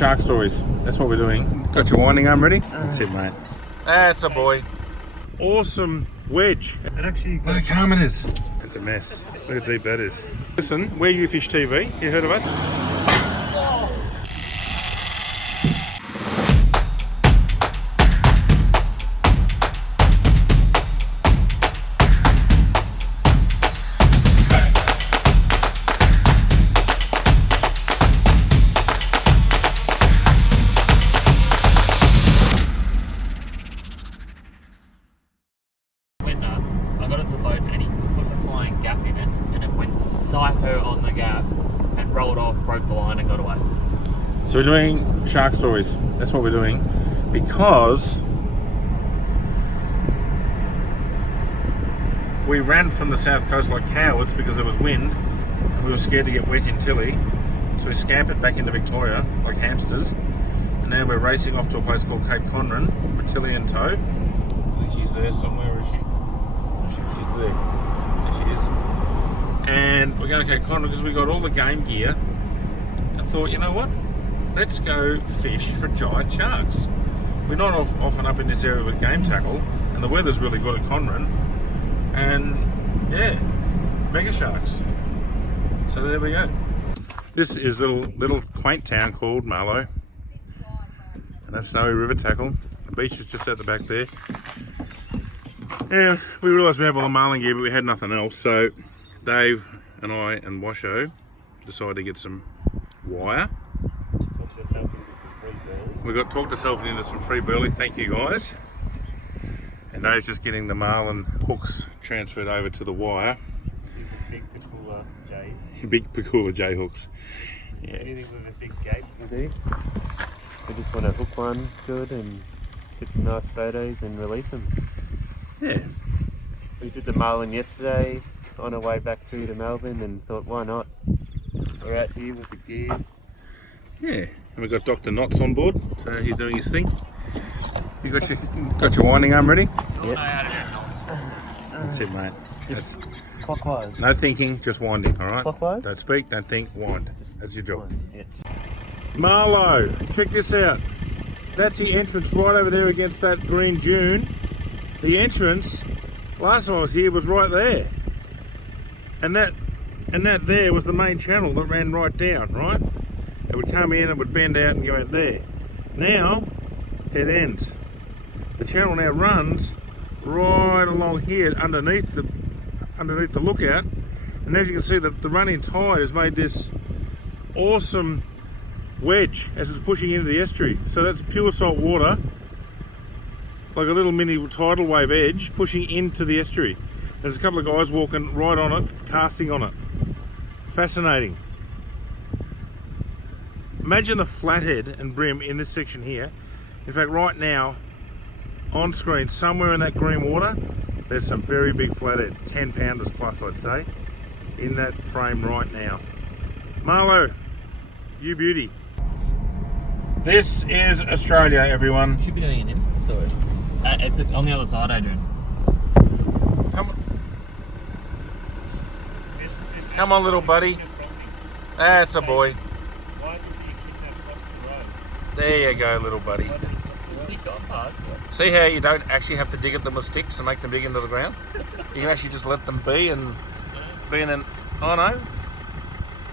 shark stories. That's what we're doing. Got your winding arm ready? That's it, mate. That's a boy. Awesome wedge. And actually, look how calm it is. It's a mess. Look how deep that is. Listen, we're YouFishTV. You heard of us? Psycho on the gaff and rolled off, broke the line and got away. So we're doing shark stories. That's what we're doing because we ran from the south coast like cowards because there was wind and we were scared to get wet in Tilly, so we scampered back into Victoria like hamsters, and now we're racing off to a place called Cape Conran with Tilly in tow. I think she's there somewhere. Where is she? She's there. There she is. And we're going to Cape Conran because we got all the game gear and thought, you know what, let's go fish for giant sharks. We're not often up in this area with game tackle, and the weather's really good at Conran, and yeah, mega sharks. So there we go. This is a little quaint town called Marlo, and that's Snowy River Tackle. The beach is just at the back there. Yeah, we realised we have all the marling gear, but we had nothing else, so Dave and I and Washo decided to get some wire. We got talked ourselves into some free burley, thank you guys. And Dave's just getting the marlin hooks transferred over to the wire. These are big Piccola J's. Big Piccola J hooks. Yeah. Anything with a big gape we do. We just want to hook one good and get some nice photos and release them. Yeah. We did the marlin yesterday on our way back through to Melbourne and thought, why not? We're out here with the gear. Yeah, and we've got Dr. Knots on board, so he's doing his thing. You got your winding arm ready? Yep. That's it, mate. Just clockwise. No thinking, just winding, alright? Clockwise? Don't speak, don't think, wind. That's your job. Yeah. Marlo, check this out. That's the entrance right over there against that green dune. The entrance, last time I was here, was right there. And that there was the main channel that ran right down, right? It would come in, it would bend out and go out there. Now, it ends. The channel now runs right along here underneath the lookout. And as you can see, the running tide has made this awesome wedge as it's pushing into the estuary. So that's pure salt water, like a little mini tidal wave edge pushing into the estuary. There's a couple of guys walking right on it, casting on it. Fascinating. Imagine the flathead and brim in this section here. In fact, right now, on screen, somewhere in that green water, there's some very big flathead, 10 pounders plus, I'd say, in that frame right now. Marlo, you beauty. This is Australia, everyone. You should be doing an Insta story. It's on the other side, Adrian. Come on, little buddy. That's a boy. There you go, little buddy. See how you don't actually have to dig at them with sticks and make them dig into the ground? You can actually just let them be and then, oh no.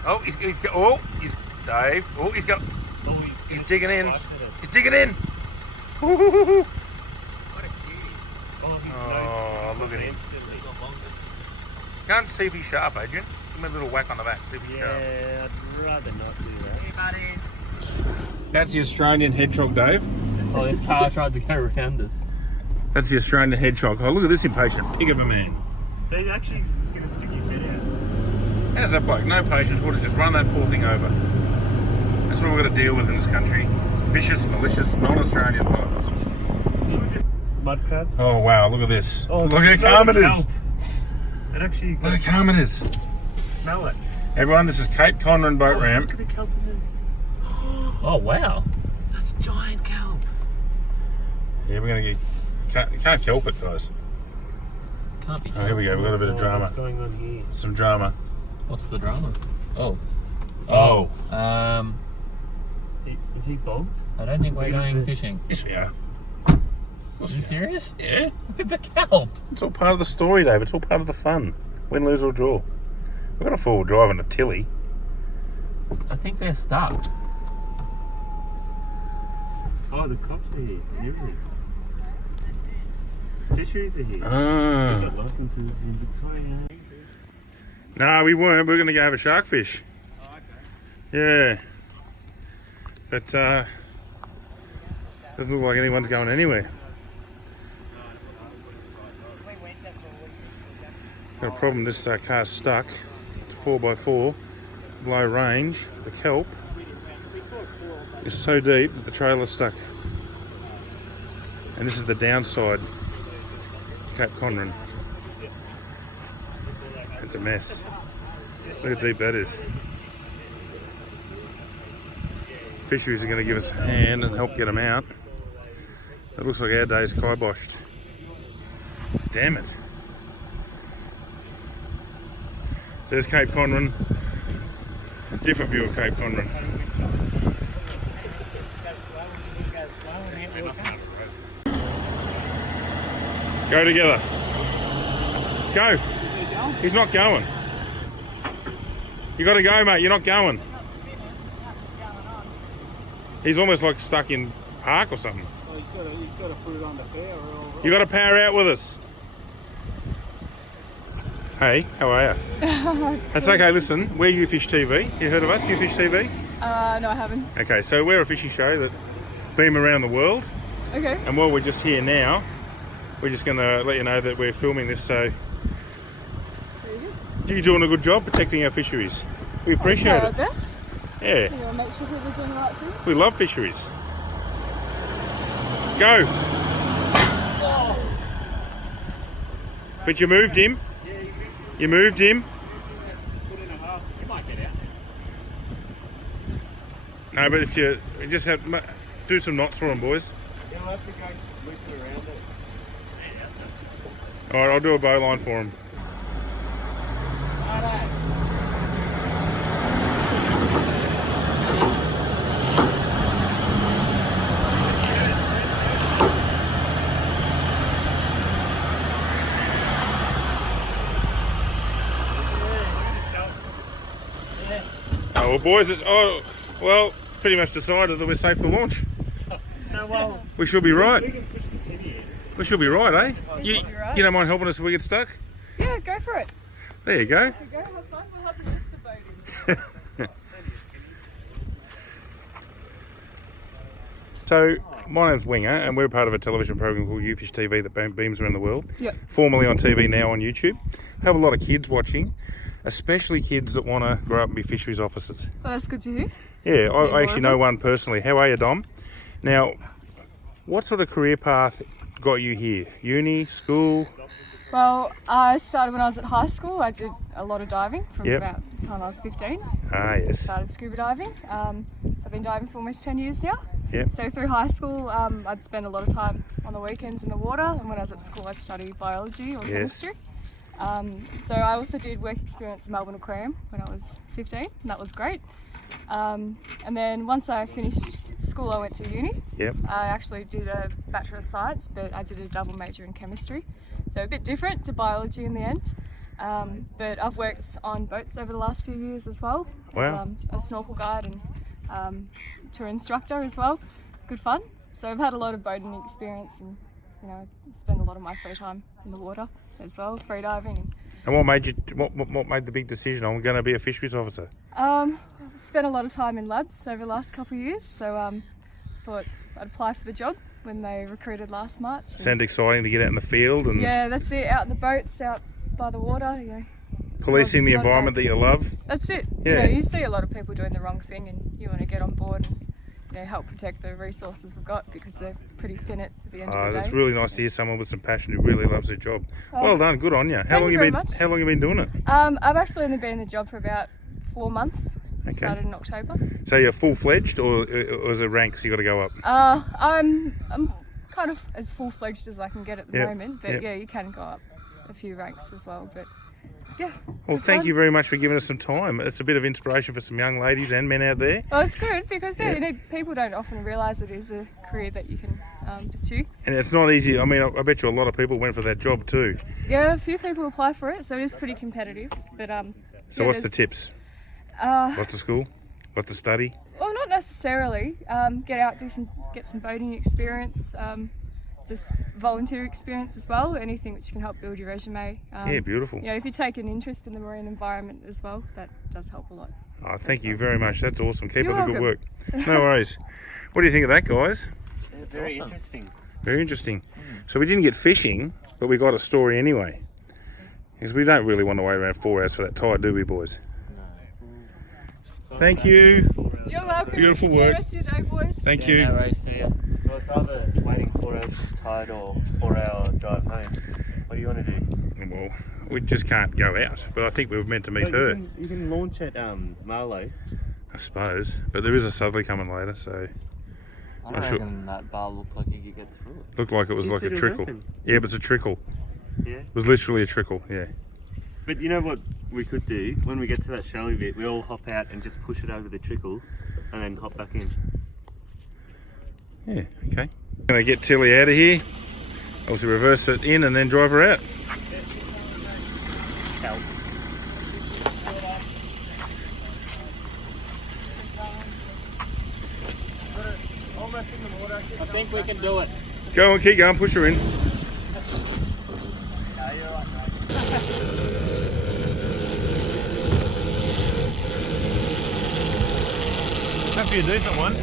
Oh, he's Dave. Oh, he's digging in. He's digging in. What a cutie. Oh, look at him. Can't see if he's sharp, Adrian. Give me a little whack on the back, see if he's sharp. Yeah, I'd rather not do that. Hey, buddy. That's the Australian hedgehog, Dave. Oh, this car tried to go around us. That's the Australian hedgehog. Oh, look at this impatient pig of a man. He actually is going to stick his head out. How's that bloke? No patience, would have just run that poor thing over. That's what we've got to deal with in this country. Vicious, malicious, non-Australian boats. Mud crabs. Oh wow, look at this. Oh, look how calm it is. It actually Look how calm it is. Smell it. Everyone, this is Cape Conran boat ramp. Look at the kelp in there. Oh, wow. That's giant kelp. Yeah, we're going to get... You can't kelp it, guys. Can't be. Oh, here we go. We've got a bit of drama. What's going on here? Some drama. What's the drama? Oh. Oh. Is he bogged? I don't think we're going fishing. Yes, we are. Are you serious? Yeah. Look at the kelp. It's all part of the story, Dave. It's all part of the fun. Win, lose or draw. We've got a four-wheel drive and a tilly. I think they're stuck. Oh, the cops are here. and everything. Fisheries are here. Ah. They've got licenses in Victoria. No, we weren't. We were going to go have a shark fish. Oh, okay. Yeah. But doesn't look like anyone's going anywhere. Got a problem, this car's stuck. It's a 4x4, low range. The kelp is so deep that the trailer's stuck. And this is the downside to Cape Conran. It's a mess. Look how deep that is. Fisheries are going to give us a hand and help get them out. It looks like our day's kiboshed. Damn it. So there's Cape Conran. A different view of Cape Conran. Go together. Go. He's not going. You got to go, mate. You're not going. He's almost like stuck in park or something. Well, he's got to put it on the fair. You got to power out with us. Hey, how are you? That's okay. Listen, we're YouFishTV. You heard of us, YouFishTV? No, I haven't. Okay, so we're a fishing show that beam around the world. Okay. And while we're just here now, we're just going to let you know that we're filming this. So you're doing a good job protecting our fisheries. We appreciate Our it. best. Yeah, You know, make sure people are doing the right things. we love fisheries. Go. But you moved him. You moved him. You might get out. No, but if you just have do some knots for him, boys. Yeah, I'll have to go loop around it. All right, I'll do a bowline for him. Oh, well, boys, well, it's pretty much decided that we're safe to launch. Well, We should be right. we can push the tinny in. We should be right, eh? We should be right. You don't mind helping us if we get stuck? Yeah, go for it. There you go. Go have fun. We'll help you lift the boat in. So, my name's Winger, and we're part of a television program called YouFishTV that beams around the world. Yep. Formerly on TV, now on YouTube. Have a lot of kids watching, especially kids that want to grow up and be fisheries officers. Well, that's good to hear. Yeah, I more actually of know it. one personally. How are you, Dom? Now, what sort of career path got you here? Uni, school? Well, I started when I was at high school. I did a lot of diving from Yep. about the time I was 15. Ah, yes. Started scuba diving. So I've been diving for almost 10 years now. Yep. So through high school, I'd spend a lot of time on the weekends in the water, and when I was at school, I'd study biology or chemistry. So I also did work experience in Melbourne Aquarium when I was 15, and that was great. And then once I finished school, I went to uni. Yep. I actually did a Bachelor of Science, but I did a double major in chemistry. So a bit different to biology in the end. But I've worked on boats over the last few years as well. Wow. As a snorkel guide and tour instructor as well. Good fun. So I've had a lot of boating experience, and you know, spend a lot of my free time in the water as well, free diving. And what made you? What made the big decision? I'm going to be a fisheries officer. Spent a lot of time in labs over the last couple of years, so thought I'd apply for the job when they recruited last March. And Sounds exciting to get out in the field and yeah, that's it. Out in the boats, out by the water. You know, policing the Love that. environment that you love. That's it. Yeah. You know, you see a lot of people doing the wrong thing, and you want to get on board and you know, help protect the resources we've got because they're pretty finite at the end of the day. It's really nice to hear someone with some passion who really loves their job. Well done, good on you. thank you very much. How long you been doing it? I've actually only been in the job for about 4 months. Okay. Started in October. So you're full fledged, or is it ranks you got to go up? I'm kind of as full-fledged as I can get at the Yep, moment, but yep. yeah, you can go up a few ranks as well. But Yeah. Well, thank you very much for giving us some time. It's a bit of inspiration for some young ladies and men out there. Well, it's good because people don't often realise it is a career that you can pursue. And it's not easy. I mean, I bet you a lot of people went for that job too. Yeah, a few people apply for it, so it is pretty competitive. But So what's the tips? What to school? What to study? Well, not necessarily. Get out, get some boating experience. Just volunteer experience as well. Anything which can help build your resume. Yeah, beautiful. You know, if you take an interest in the marine environment as well, that does help a lot. Oh, thank you very much. That's awesome. Keep You're up the good work. welcome. No worries. What do you think of that, guys? Yeah, very interesting. Very interesting. So we didn't get fishing, but we got a story anyway. Because we don't really want to wait around 4 hours for that tide, do we, boys? Thank you. You're welcome. Beautiful Enjoy work. the rest of your day, boys. Thank you. No worries, see ya. Well, it's either waiting 4 hours for tide or 4-hour drive home. What do you want to do? Well, we just can't go out, but I think we were meant to meet her, You can launch at Marlo. I suppose. But there is a southerly coming later, so I don't sure. reckon that bar looked like you could get through it. looked like it was You like said a it was trickle. open. Yeah, but it's a trickle. Yeah. It was literally a trickle, yeah. But you know what we could do? When we get to that shallow bit, we all hop out and just push it over the trickle and then hop back in. Yeah, okay. Gonna get Tilly out of here. Obviously reverse it in and then drive her out. Help. I think we can do it. Go on, keep going, push her in. That'd be a decent one.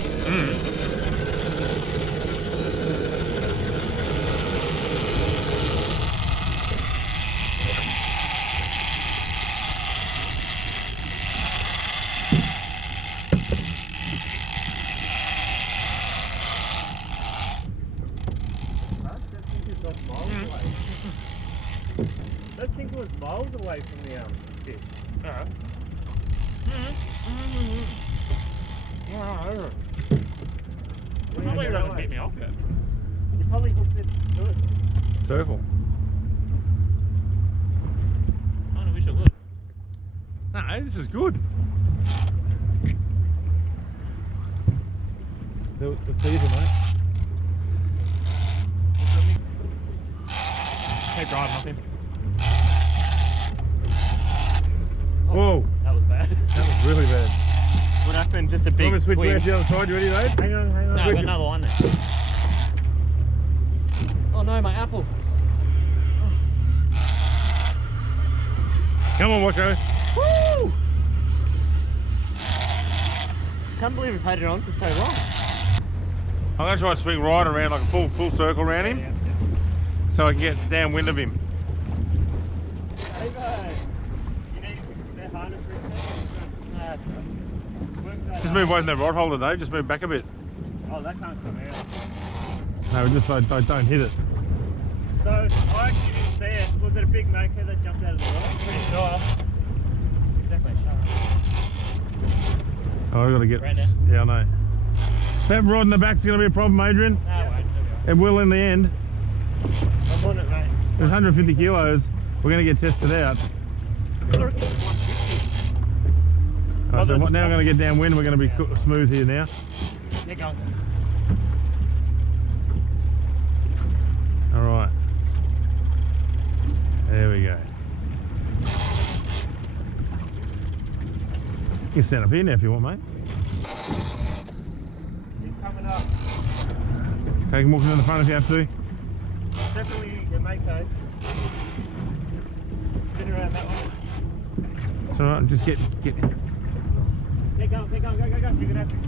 That thing was miles away from the fish. I can't believe it doesn't keep me off yet. You probably hooked it to it. Circle. I don't wish it would. No, this is good. The teaser, mate. Keep driving, nothing. Whoa, That was bad. that was really bad. What happened? Just a big I'm gonna switch you twig. out to the other side. You ready, mate? Hang on. No, I've got another one there. Oh no, my apple. Come on, Watcho. Woo! Can't believe we've had it on for so long. I'm gonna try and swing right around like a full circle around him, so I can get downwind of him. Hey, you need that harness reset? Just move away from that rod holder, though. Just move back a bit. Oh, that can't come out. No, just don't hit it. So, I actually didn't see it. Was it a big maker that jumped out of the water? Pretty sure. Definitely a shark. Oh, I gotta get. Brandon. Yeah, I know. That rod in the back's gonna be a problem, Adrian. No, it won't. It will in the end. I'm on it, mate. There's 150 kilos. We're gonna get tested out. Right, so now I'm gonna get downwind. We're gonna be smooth here now. Keep going. All right. There we go. You can stand up here now if you want, mate. He's coming up. Take him walking in the front if you have to. Definitely a mako. Spin around that one. It's all right. Just get. Keep going, go. You're gonna have to. I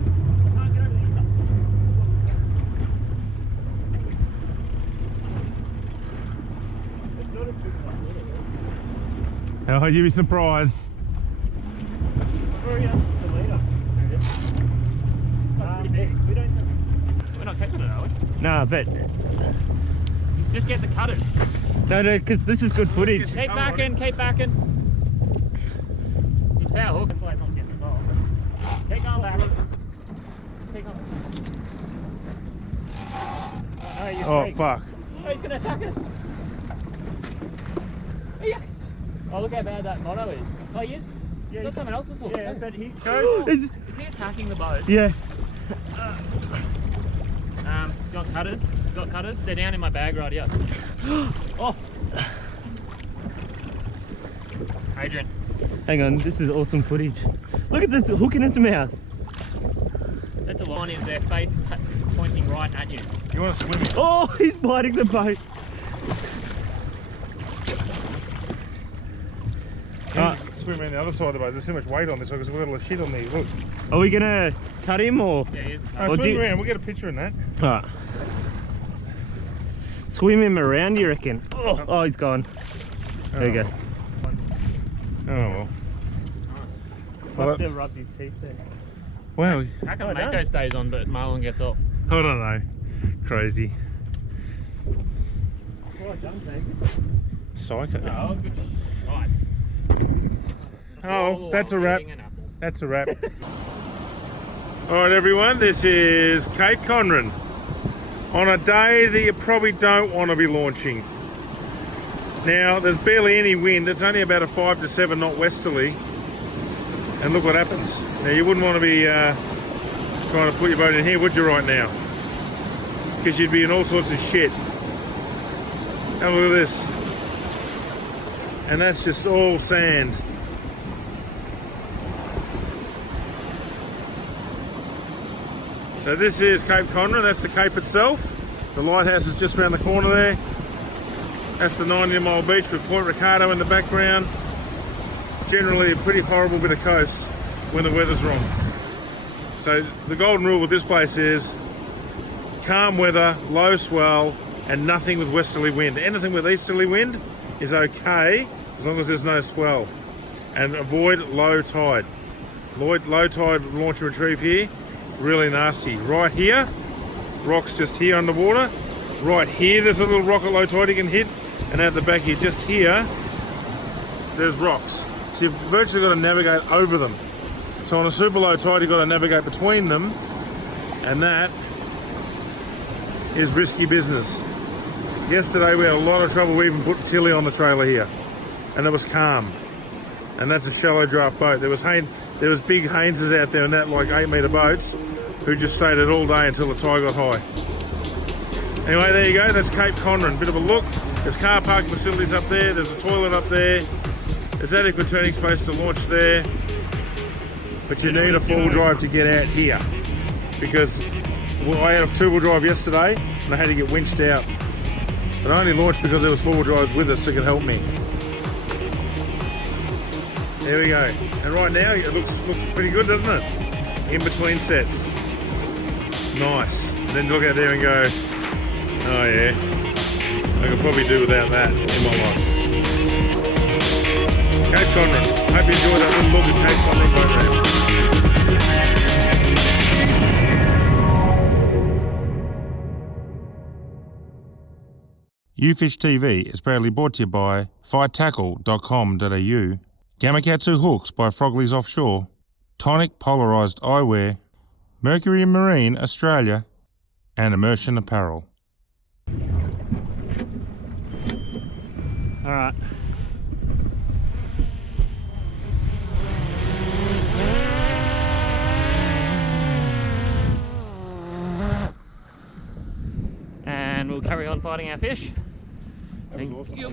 can't get over there. It's not as big as I thought it was. Oh, you'd be surprised. I've already asked the leader. Pretty big. We don't have... We're not catching it, are we? Nah, but... Just get the cutters. No, because this is good footage. Keep backing, keep backing. He's foul hook. Hopefully it's not getting us off. Keep going back. Keep going. Oh, you're Oh, free. fuck. Oh, he's gonna attack us. Yeah. Oh, look how bad that motto is. Oh, he is? Yeah, Got someone else's hook. yeah, too. but he goes. Is he attacking the boat? Yeah. Got cutters. Got cutters. They're down in my bag right here. Oh. Adrian. Hang on, this is awesome footage. Look at this hook in its mouth. That's a line in their face pointing right at you. You want to swim? Oh, he's biting the boat. Swim around the other side of the boat. There's too much weight on this because we've got a lot of shit on there. Look. Are we gonna cut him or? Yeah, he is. Swim around. We'll get a picture in that. Alright. Swim him around, you reckon? Oh, he's gone. There you go. Oh well. Must have rubbed his teeth there. Wow. How come Mako stays on but Marlon gets off? I don't know. Crazy. Well done, Psycho. Oh, good shot. Oh, that's a I'm wrap. eating an apple. That's a wrap. Alright everyone, this is Cape Conran. On a day that you probably don't want to be launching. Now, there's barely any wind. It's only about a 5 to 7 knot westerly. And look what happens. Now, you wouldn't want to be trying to put your boat in here, would you, right now? Because you'd be in all sorts of shit. Have a look at this. And that's just all sand. So this is Cape Conran, that's the Cape itself. The lighthouse is just around the corner there. That's the 90-mile beach with Point Ricardo in the background. Generally a pretty horrible bit of coast when the weather's wrong. So the golden rule with this place is calm weather, low swell, and nothing with westerly wind. Anything with easterly wind is okay as long as there's no swell. And avoid low tide. Low tide launch and retrieve here, really nasty. Right here, rocks just here underwater. Right here, there's a little rock at low tide you can hit. And out the back here, just here, there's rocks. So you've virtually got to navigate over them. So on a super low tide, you've got to navigate between them. And that is risky business. Yesterday we had a lot of trouble. We even put Tilly on the trailer here. And it was calm. And that's a shallow draft boat. There was big Hayneses out there in that like 8-metre boats who just stayed it all day until the tide got high. Anyway, there you go. That's Cape Conran. Bit of a look. There's car parking facilities up there. There's a toilet up there. There's adequate turning space to launch there. But you need a 4-wheel drive to get out here. Because I had a 2-wheel drive yesterday and I had to get winched out. But I only launched because there was 4-wheel drives with us that could help me. There we go. And right now it looks pretty good, doesn't it? In between sets. Nice. And then look out there and go, oh yeah, I could probably do without that in my life. Cape Conran. Hope you enjoyed that little look at Cape Conran program. YouFishTV is proudly brought to you by fighttackle.com.au, Gamakatsu Hooks by Frogley's Offshore, Tonic Polarised Eyewear, Mercury Marine Australia, and Immersion Apparel. All right. And we'll carry on fighting our fish. Thank you.